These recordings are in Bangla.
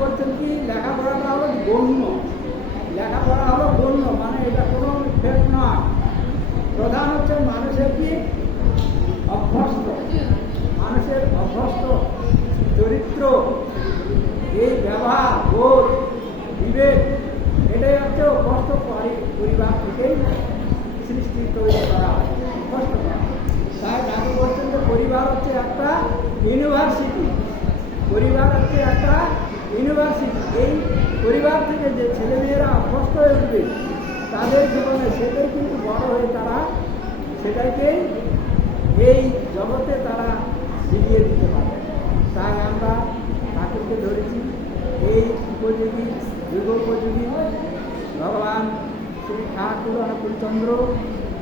বলছেন কি লেখাপড়াটা হলো গণ্য। লেখাপড়া হলো গণ্য মানে এটা কোনো ফেক নয়। প্রধান হচ্ছে মানুষের কি? অভ্যস্ত। মানুষের অভ্যস্ত, চরিত্র, এই ব্যবহার, বোধ, বিবেক, এটাই হচ্ছে অভ্যস্ত পরিবার থেকেই সৃষ্টি তৈরি করা অভ্যস্ত। তাই তাকে বলছেন যে পরিবার হচ্ছে একটা ইউনিভার্সিটি পরিবার হচ্ছে একটা ইউনিভার্সিটি এই পরিবার থেকে যে ছেলেমেয়েরা অভ্যস্ত হয়ে উঠবে তাদের জীবনে সেটাই কিন্তু বড় হয়ে তারা সেটাকেই এই জগতে তারা বিলিয়ে দিতে পারে। তাই আমরা ঠাকুরকে ধরেছি, এই উপযোগী যুগ উপযোগী ভগবান শ্রী ঠাকুর অনুকূলচন্দ্র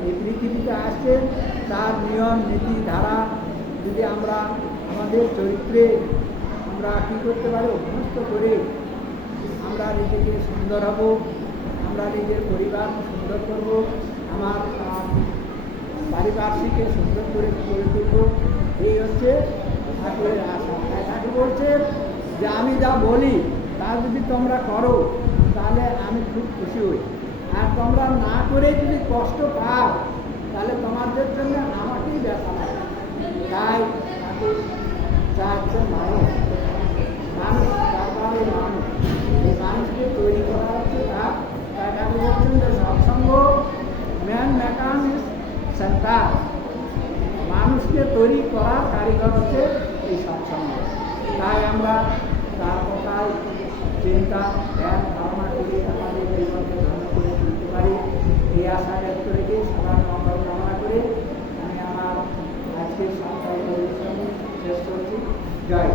এই পৃথিবীতে আসছে তার নিয়ম, নীতি, ধারা যদি আমরা আমাদের চরিত্রে আমরা কী করতে পারি? অভ্যস্ত করে আমরা নিজেকে সুন্দর হব, আমরা নিজের পরিবার সুন্দর করব, আমার পারিপার্শ্বিকে সুন্দর করে করে তুলব। এই হচ্ছে ঠাকুরের আশা। ঠাকুর বলছে যে, আমি যা বলি, তা যদি তোমরা করো, তাহলে আমি খুব খুশি হই। আর তোমরা না করে যদি কষ্ট পাও, তাহলে তোমাদের জন্য আমাকেই ব্যথা তাই ঠাকুর চাচ্ছে মানুষ মানুষ তারপরে মানুষ এই মানুষকে তৈরি করা হচ্ছে তা তাই ঠাকুর বলছেন যে সৎসঙ্গ ম্যান মেকানিক্স সরকার মানুষকে তৈরি করা কারিগর হচ্ছে এই সৎসঙ্গ তাই আমরা তার কথায় চিন্তা, ধ্যান, ধারণা করে আমাদের জীবনকে ধন্য করে তুলতে পারি। এই আশা ব্যক্ত রেখে সবার মঙ্গল কামনা করে আমি আমার আজকের সন্তান শেষ করছি। জয়।